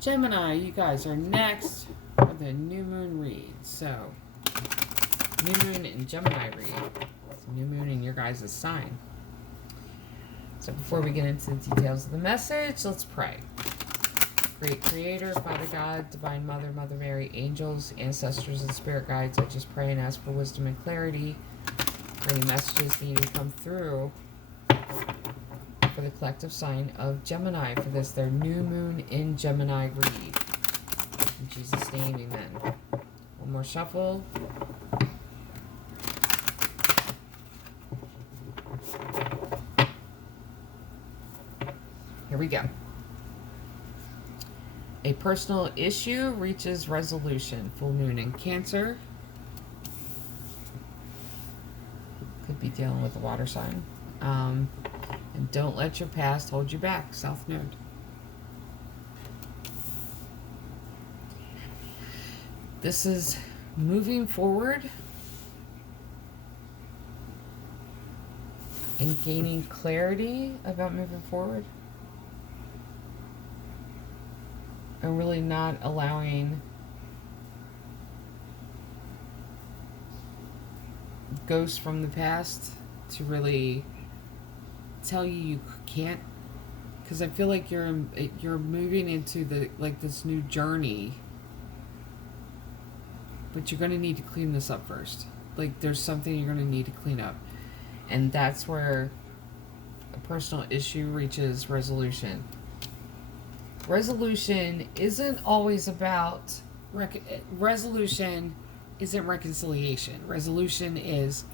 Gemini, you guys are next for the new moon read. So, new moon and Gemini read. It's new moon in your guys' sign. So before we get into the details of the message, let's pray. Great Creator, Father God, Divine Mother, Mother Mary, angels, ancestors, and spirit guides, I just pray and ask for wisdom and clarity for any messages needing to come through for the collective sign of Gemini for this, their new moon in Gemini read. In Jesus' name, amen. One more shuffle. Here we go. A personal issue reaches resolution. Full moon in Cancer. Could be dealing with a water sign. And don't let your past hold you back. South Node. This is moving forward and gaining clarity about moving forward. And really not allowing ghosts from the past to really tell you can't, because I feel like you're moving into the this new journey, but you're going to need to clean this up first. Like there's something you're going to need to clean up, and that's where a personal issue reaches resolution. Resolution isn't always about resolution isn't reconciliation. Resolution is,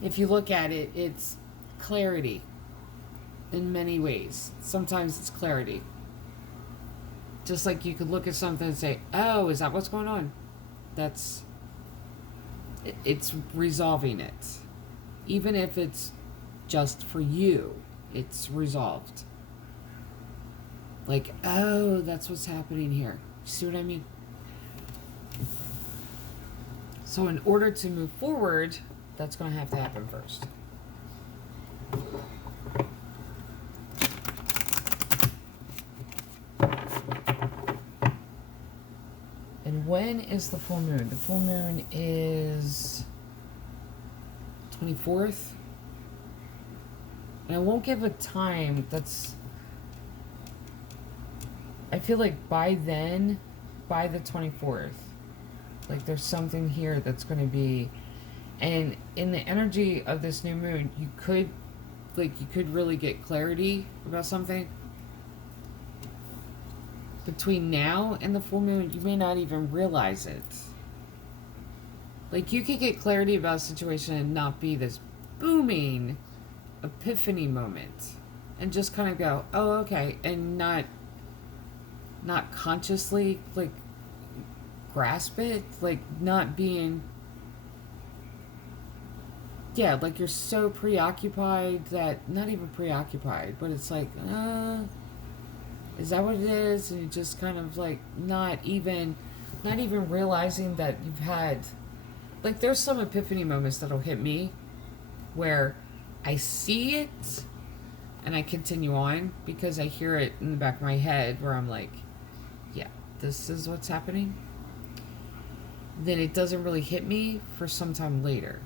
if you look at it, it's clarity in many ways. Sometimes it's clarity. Just like you could look at something and say, oh, is that what's going on? It's resolving it. Even if it's just for you, it's resolved. Like, oh, that's what's happening here. You see what I mean? So in order to move forward, that's going to have to happen first. And when is the full moon? The full moon is 24th. And I won't give a time. I feel like by then, by the 24th, like there's something here that's going to be, and in the energy of this new moon, you could really get clarity about something. Between now and the full moon, you may not even realize it. Like you could get clarity about a situation and not be this booming epiphany moment, and just kind of go, oh, okay, and not consciously like grasp it, like not being, yeah, like you're so preoccupied that, not even preoccupied, but it's like, is that what it is? And you just kind of like not even realizing that you've had, like there's some epiphany moments that'll hit me where I see it and I continue on because I hear it in the back of my head where I'm like, yeah, this is what's happening. Then it doesn't really hit me for some time later.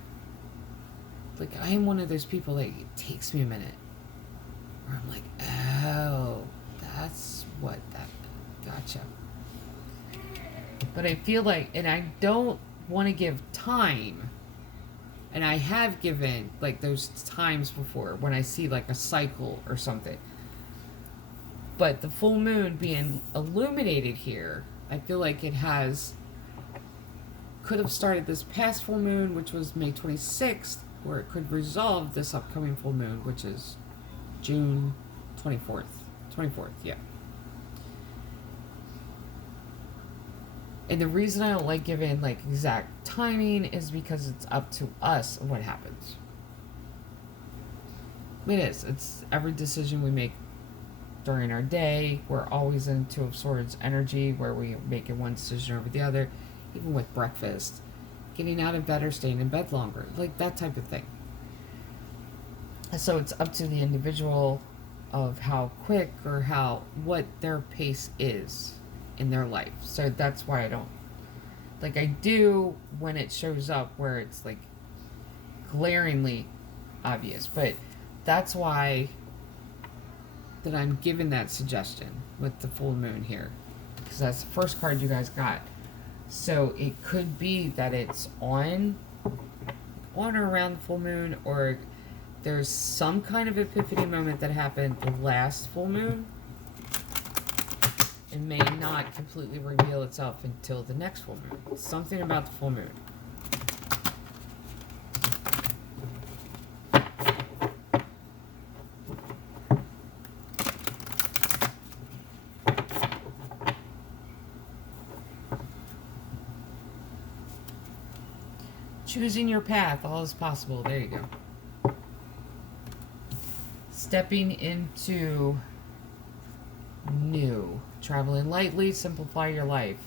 Like I am one of those people that it takes me a minute where I'm like, oh, that's what that, gotcha. But I feel like, and I don't want to give time, and I have given like those times before when I see like a cycle or something. But the full moon being illuminated here, I feel like could have started this past full moon, which was May 26th, or it could resolve this upcoming full moon, which is June 24th. 24th, yeah. And the reason I don't like giving like exact timing is because it's up to us what happens. It is. It's every decision we make during our day. We're always in Two of Swords energy where we make one decision over the other, even with breakfast, getting out of bed or staying in bed longer, like that type of thing. So it's up to the individual of how quick or what their pace is. in their life. So that's why I don't, like, I do when it shows up where it's like glaringly obvious, but that's why that I'm given that suggestion with the full moon here, because that's the first card you guys got. So it could be that it's on or around the full moon, or there's some kind of epiphany moment that happened the last full moon. It may not completely reveal itself until the next full moon. Something about the full moon. Choosing your path, all is possible. There you go. Stepping into new. Traveling lightly, simplify your life.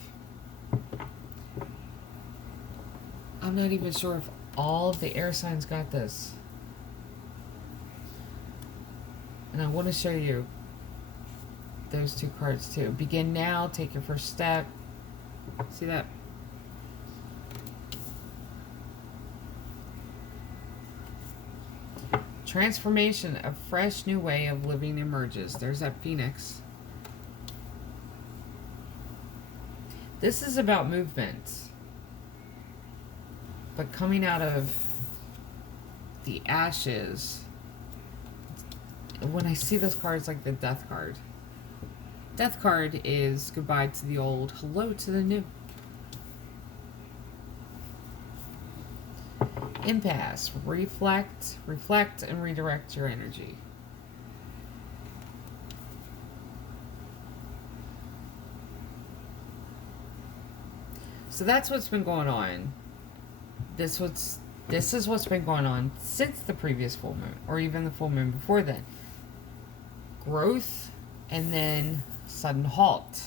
I'm not even sure if all of the air signs got this. And I want to show you those two cards too. Begin now, take your first step. See that? Transformation, a fresh new way of living emerges. There's that phoenix. This is about movement. But coming out of the ashes, when I see this card, it's like the death card. Death card is goodbye to the old, hello to the new. Impasse, reflect, and redirect your energy. So that's what's been going on. This is what's been going on since the previous full moon, or even the full moon before then. Growth, and then sudden halt.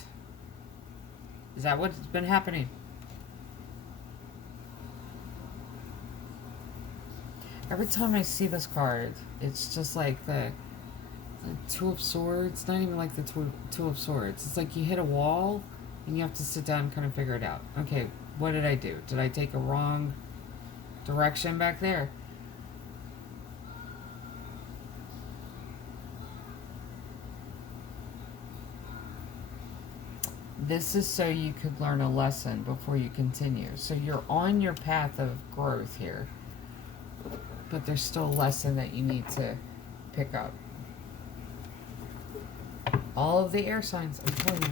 Is that what's been happening? Every time I see this card, it's just like the Two of Swords. Not even like the Two of Swords. It's like you hit a wall, and you have to sit down and kind of figure it out. Okay, what did I do? Did I take a wrong direction back there? This is so you could learn a lesson before you continue. So you're on your path of growth here, but there's still a lesson that you need to pick up. All of the air signs, I'm telling you.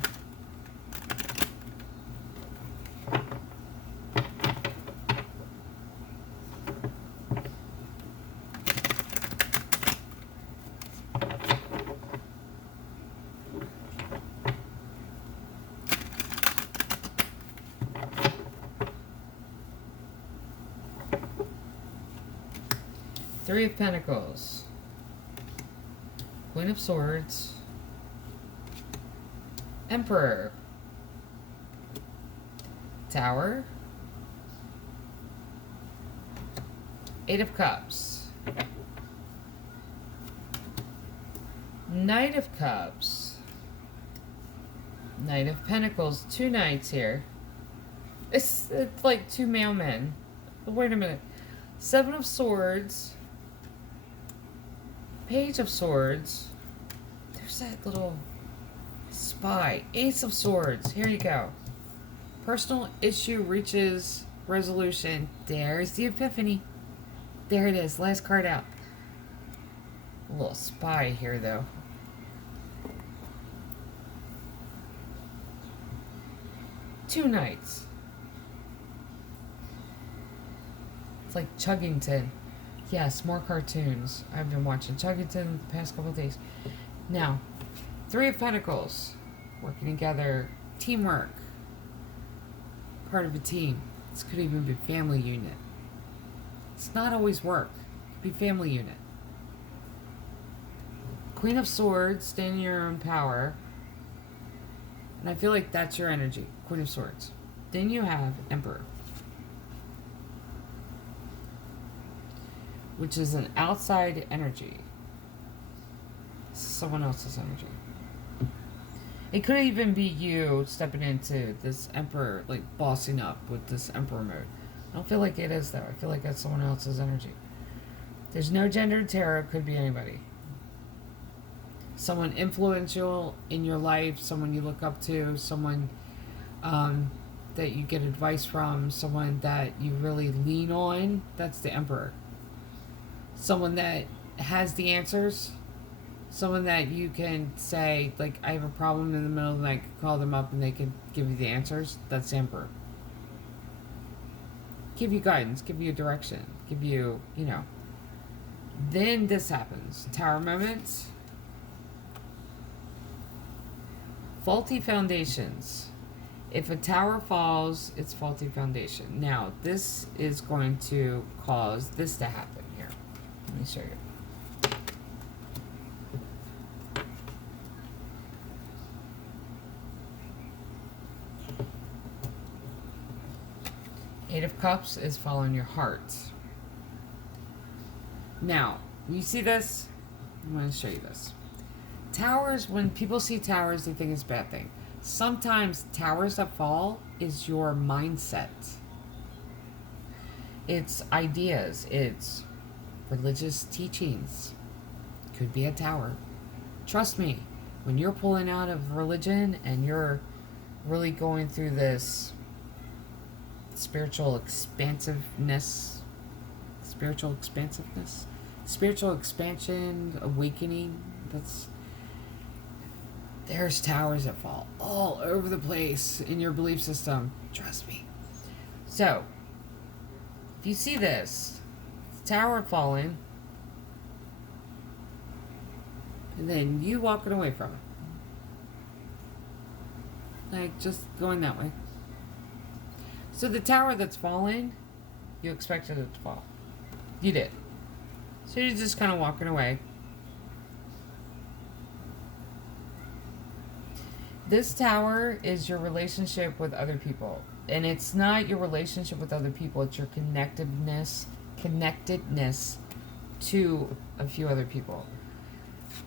Three of Pentacles, Queen of Swords, Emperor, Tower, Eight of Cups, Knight of Cups, Knight of Pentacles, two knights here. It's like two mailmen. Wait a minute. Seven of Swords, Page of Swords. There's that little spy. Ace of Swords. Here you go. Personal issue reaches resolution. There's the epiphany. There it is. Last card out. A little spy here, though. Two knights. It's like Chuggington. Yes, more cartoons. I've been watching Chuggington the past couple of days. Now, Three of Pentacles. Working together. Teamwork. Part of a team. This could even be family unit. It's not always work. It could be family unit. Queen of Swords. Stand in your own power. And I feel like that's your energy. Queen of Swords. Then you have Emperor, which is an outside energy. Someone else's energy. It could even be you stepping into this Emperor, like bossing up with this Emperor mode. I don't feel like it is, though. I feel like that's someone else's energy. There's no gender tarot. Could be anybody. Someone influential in your life, someone you look up to, someone that you get advice from, someone that you really lean on. That's the Emperor. Someone that has the answers. Someone that you can say, like, I have a problem in the middle of the night, call them up and they can give you the answers. That's the Emperor. Give you guidance, give you direction, give you, Then this happens. Tower moments. Faulty foundations. If a tower falls, it's faulty foundation. Now, this is going to cause this to happen here. Let me show you. Eight of Cups is following your heart. Now, you see this? I'm going to show you this. Towers, when people see towers, they think it's a bad thing. Sometimes towers that fall is your mindset. It's ideas. It's religious teachings. Could be a tower. Trust me, when you're pulling out of religion and you're really going through this spiritual expansiveness, spiritual expansion, awakening, there's towers that fall all over the place in your belief system. Trust me. So, if you see this tower falling, and then you walking away from it, like just going that way. So the tower that's falling, you expected it to fall. You did. So you're just kind of walking away. This tower is your relationship with other people. And it's not your relationship with other people, it's your connectedness to a few other people.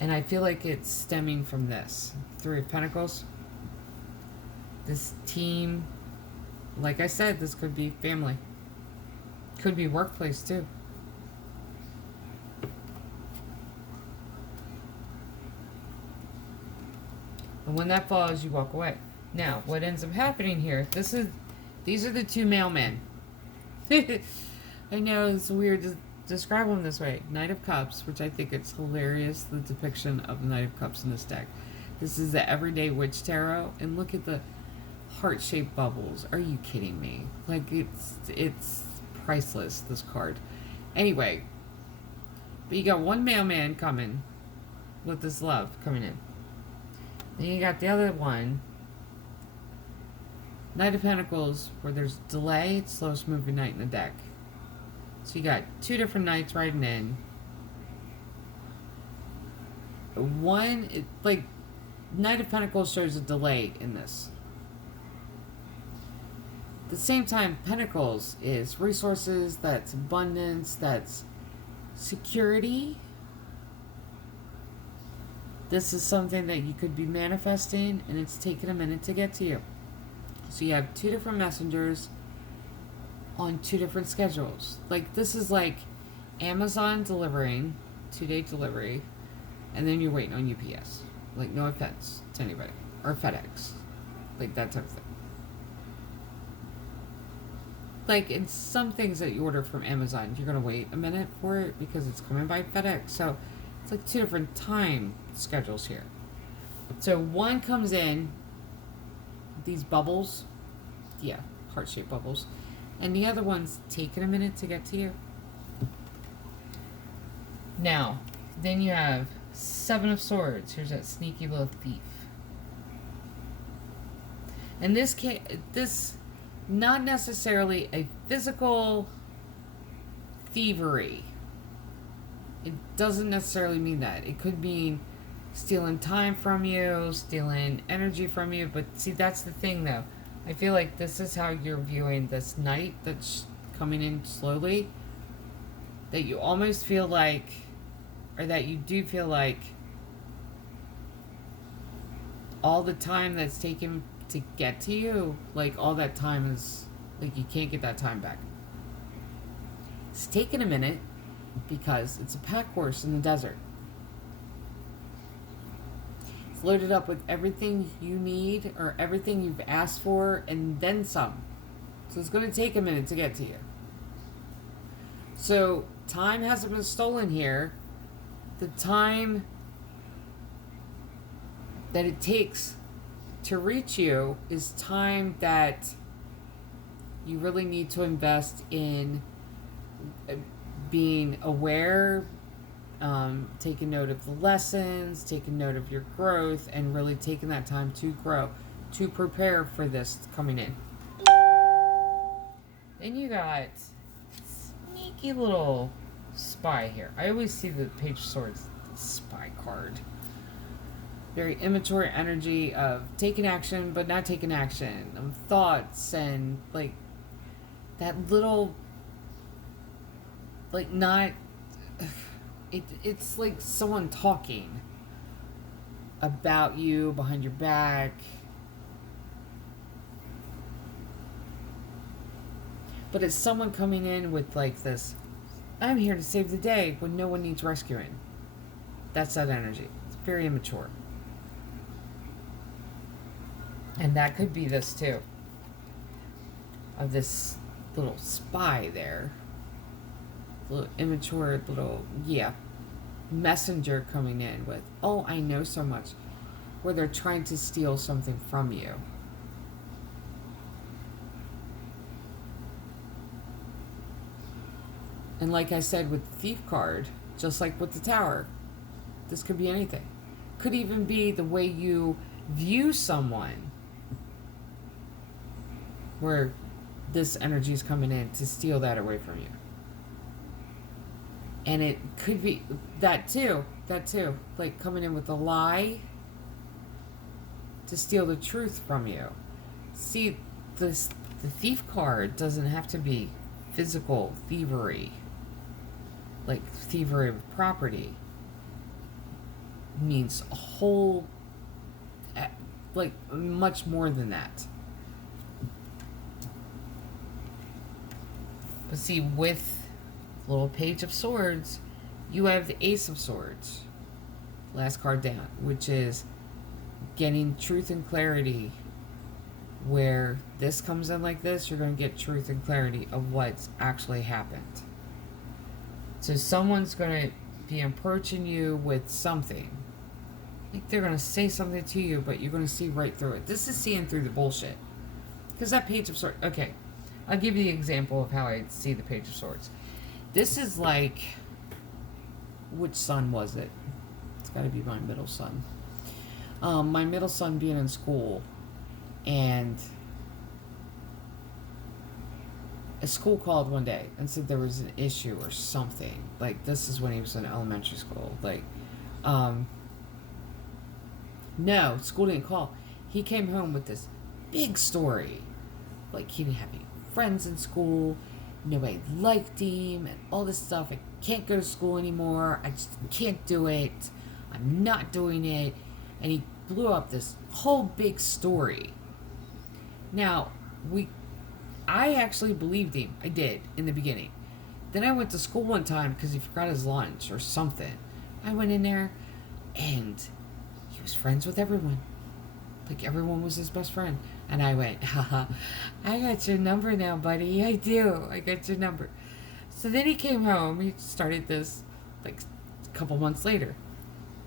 And I feel like it's stemming from this. Three of Pentacles. This team. Like I said, this could be family. Could be workplace too. And when that falls, you walk away. Now, what ends up happening here, these are the two mailmen. I know it's weird to describe them this way. Knight of Cups, which I think it's hilarious, the depiction of the Knight of Cups in this deck. This is the Everyday Witch Tarot, and look at the heart-shaped bubbles. Are you kidding me? Like, it's priceless, this card. Anyway, but you got one mailman coming with this love coming in. Then you got the other one, Knight of Pentacles, where there's delay. It's slowest moving knight in the deck. So you got two different knights riding in. One, like, Knight of Pentacles shows a delay in this. At the same time, Pentacles is resources, that's abundance, that's security. This is something that you could be manifesting, and it's taken a minute to get to you. So you have two different messengers on two different schedules. Like, this is like Amazon delivering, 2-day delivery, and then you're waiting on UPS. Like, no offense to anybody. Or FedEx. Like, that type of thing. Like, in some things that you order from Amazon, you're going to wait a minute for it because it's coming by FedEx. So, it's like two different time schedules here. So, one comes in, these bubbles. Yeah, heart-shaped bubbles. And the other one's taking a minute to get to you. Now, then you have Seven of Swords. Here's that sneaky little thief. In this case, this not necessarily a physical thievery. It doesn't necessarily mean that. It could mean stealing time from you, stealing energy from you. But see, that's the thing, though. I feel like this is how you're viewing this knight that's coming in slowly. That you almost feel like, or that you do feel like, all the time that's taken to get to you, like all that time is like you can't get that time back. It's taken a minute because it's a pack horse in the desert. It's loaded up with everything you need or everything you've asked for and then some. So it's going to take a minute to get to you. So time hasn't been stolen here. The time that it takes to reach you is time that you really need to invest in being aware, taking note of the lessons, taking note of your growth, and really taking that time to grow, to prepare for this coming in. Then you got sneaky little spy here. I always see the Page of Swords spy card. Very immature energy of taking action but not taking action, of thoughts, and like that little, like not, it's like someone talking about you behind your back. But it's someone coming in with like this, I'm here to save the day when no one needs rescuing. That's that energy. It's very immature. And that could be this too. Of this little spy there. Little immature little, messenger coming in with, oh, I know so much. Where they're trying to steal something from you. And like I said with the thief card, just like with the tower, this could be anything. Could even be the way you view someone, where this energy is coming in to steal that away from you. And it could be that too, like coming in with a lie to steal the truth from you. See, the thief card doesn't have to be physical thievery. Like thievery of property means a whole, like much more than that. But see, with little Page of Swords, you have the Ace of Swords, last card down, which is getting truth and clarity. Where this comes in like this, you're going to get truth and clarity of what's actually happened. So someone's going to be approaching you with something. Like they're going to say something to you, but you're going to see right through it. This is seeing through the bullshit. Because that Page of Swords... Okay, I'll give you the example of how I see the Page of Swords. This is like... Which son was it? It's got to be my middle son. My middle son being in school. And... a school called one day and said there was an issue or something. Like, this is when he was in elementary school. Like, no, school didn't call. He came home with this big story. Like, he didn't have any friends in school. Nobody liked him and all this stuff. I can't go to school anymore. I just can't do it. I'm not doing it. And he blew up this whole big story. Now, I actually believed him. I did, in the beginning. Then I went to school one time because he forgot his lunch or something. I went in there, and he was friends with everyone. Like, everyone was his best friend. And I went, haha, I got your number now, buddy. I do. I got your number. So then he came home. He started this, like, a couple months later.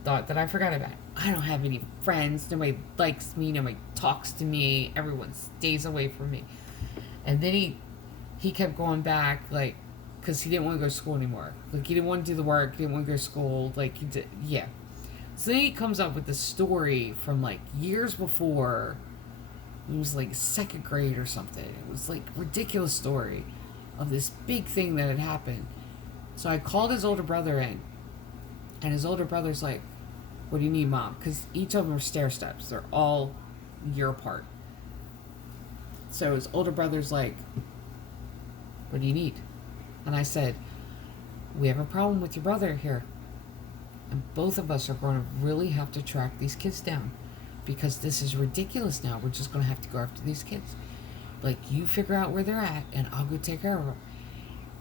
Thought that I forgot about it. I don't have any friends. Nobody likes me. Nobody talks to me. Everyone stays away from me. And then he kept going back, like, because he didn't want to go to school anymore. Like, he didn't want to do the work, he didn't want to go to school, like, he did, yeah. So then he comes up with this story from, like, years before. It was, like, 2nd grade or something. It was, like, a ridiculous story of this big thing that had happened. So I called his older brother in, and his older brother's like, what do you need, Mom? Because each of them are stair steps. They're all a year apart. So his older brother's like, what do you need? And I said, we have a problem with your brother here. And both of us are going to really have to track these kids down. because this is ridiculous now. We're just going to have to go after these kids. Like, you figure out where they're at, and I'll go take care of them.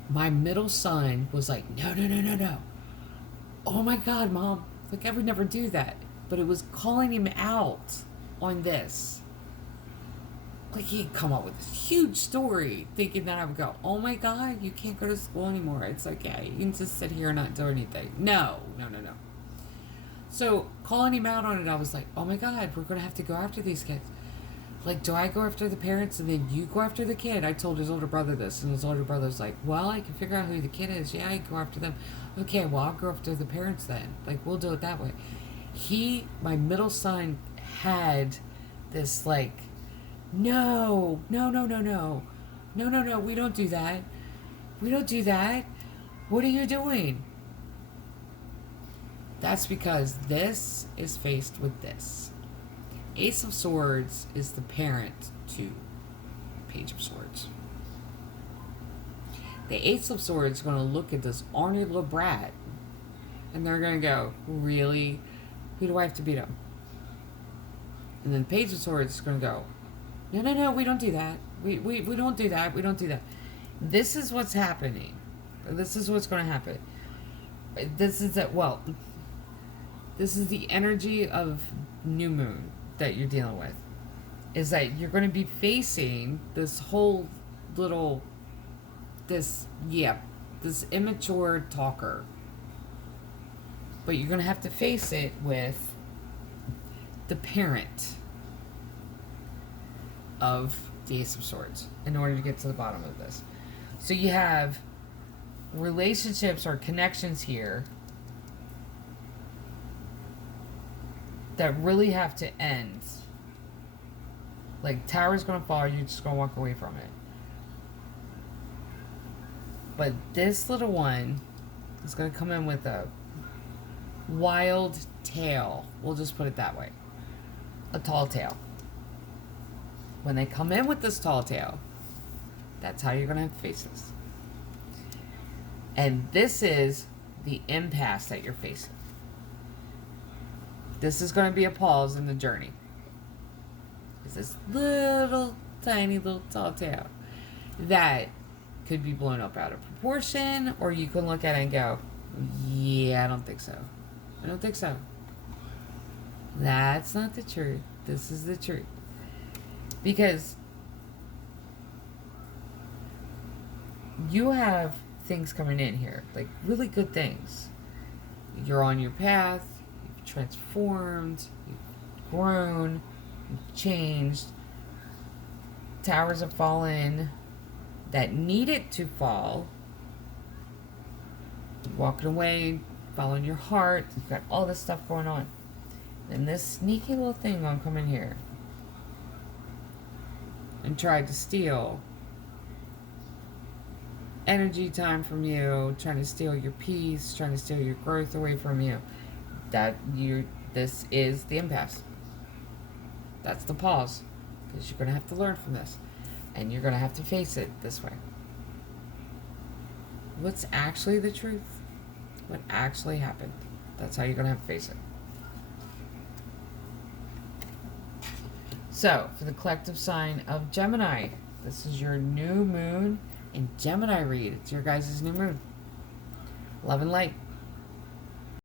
My middle son was like, no, no, no, no, no. Oh my God, Mom. Like, I would never do that. But it was calling him out on this. Like, he'd come up with this huge story thinking that I would go, oh my God, you can't go to school anymore. It's like, yeah, you can just sit here and not do anything. No, no, no, no. So, calling him out on it, I was like, oh my God, we're going to have to go after these kids. Like, do I go after the parents and then you go after the kid? I told his older brother this, and his older brother was like, well, I can figure out who the kid is. Yeah, I can go after them. Okay, well, I'll go after the parents then. Like, we'll do it that way. My middle son had this, like, no, no, no, no, no. No, no, no, we don't do that. We don't do that. What are you doing? That's because this is faced with this. Ace of Swords is the parent to Page of Swords. The Ace of Swords is going to look at this ornery little brat, and they're going to go, really? Who do I have to beat up? And then Page of Swords is going to go, no, no, no, we don't do that. We don't do that. We don't do that. This is what's happening. This is what's going to happen. This is the energy of new moon that you're dealing with. Is that you're going to be facing this whole little, this immature talker. But you're going to have to face it with the parent of the Ace of Swords in order to get to the bottom of this. So you have relationships or connections here that really have to end. Like, tower's gonna fall, you're just gonna walk away from it. But this little one is gonna come in with a wild tale. We'll just put it that way. A tall tale. When they come in with this tall tale, that's how you're gonna have to face this. And this is the impasse that you're facing. This is going to be a pause in the journey. It's this little, tiny little tall tale that could be blown up out of proportion, or you can look at it and go, yeah, I don't think so. I don't think so. That's not the truth. This is the truth. Because you have things coming in here, like really good things. You're on your path, you've transformed, you've grown, you've changed. Towers have fallen that needed to fall. You're walking away, following your heart, you've got all this stuff going on. And this sneaky little thing gonna come in here and try to steal energy time from you, trying to steal your peace, trying to steal your growth away from you. This is the impasse. That's the pause. Because you're going to have to learn from this. And you're going to have to face it this way. What's actually the truth? What actually happened? That's how you're going to have to face it. So, for the collective sign of Gemini, this is your new moon in Gemini read. It's your guys' new moon. Love and light.